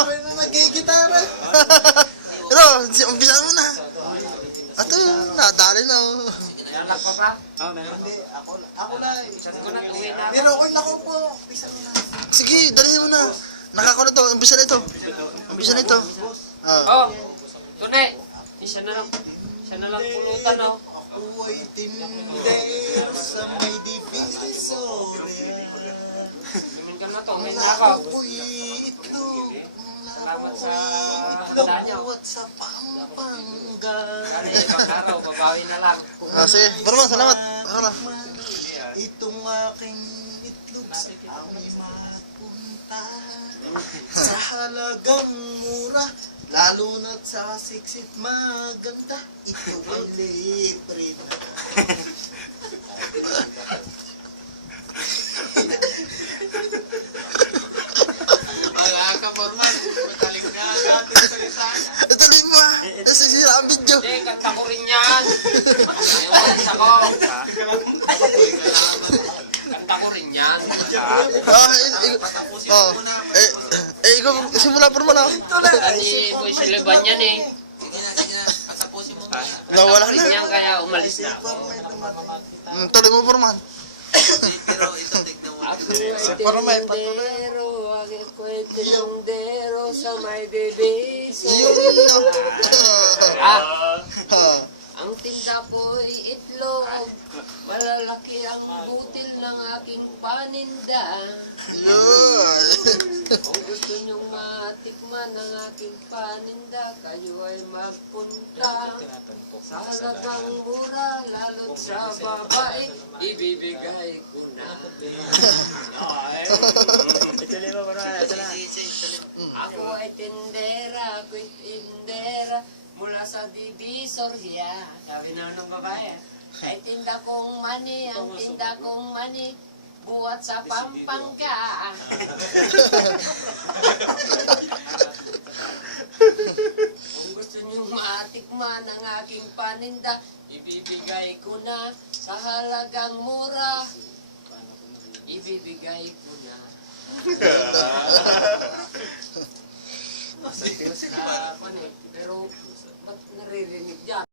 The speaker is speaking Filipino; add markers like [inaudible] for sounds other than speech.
Sabay mo magigitara. Pero, [laughs] umpisa mo na. Ato, nadali na. Oh. Nalagpa pa? Ah, Oo, Hindi, ako, ako na. Eh. Sabi na, tuwi na. Pero ako na po. Umpisa mo. Sige, dali mo na. Nakako na to, umpisa na ito. Umpisa na ito. Ah. Oo. Oh, Tunay. Isa na lang. Isa na lang pulutan, oh. Ako'y tindero sa may divisoria. Namin ka na to, may nakaw. Ako'y Salamat sa handa niyo. Dawat sa Pampanga. Ibang araw, babawi na lang. Ah, sige. Barman, salamat. Na? Itong aking itlog sa aking mapunta Sa halagang mura Lalo na't sa siksit maganda Ito ay libre na Wala ka, Forman. Mataling na natin sa isang. Ito din mo ah. Kasi sira ang video. Hindi, kanta ko rin yan. Ayaw alis ako. Kanta ko rin yan. Ah, eh, eh, oh, eh, eh, ikaw, simula Barman ah. Kasi Boy Sullivan yan eh. Nawala Kanta ko rin na. yan, kaya umalis na ako. Mm, Tuloy mo Barman. Pero ito, tignan mo. Ako ay tindero, ako ay tindero sa may diviso. Ah, ang tinda ko'y itlog, malalaki ang butil ng aking paninda. Yun. Kung gusto niyong matikman ang aking paninda, kayo ay magpunta. Sa halagang mura, lalo't sa babae, ibibigay ko na. [laughs] Ituloy mo, na. Ako ay tindera, ako'y tindera, mula sa Divisoria. Sabi na ng babae, ay tinda kong mani, ang tinda kong mani, buhat sa Pampanga. [laughs] Kung gusto niyo matikman ang aking paninda, ibibigay ko na sa halagang mura. Ibibigay ko na. [laughs] Ano eh, pero ba't naririnig yan?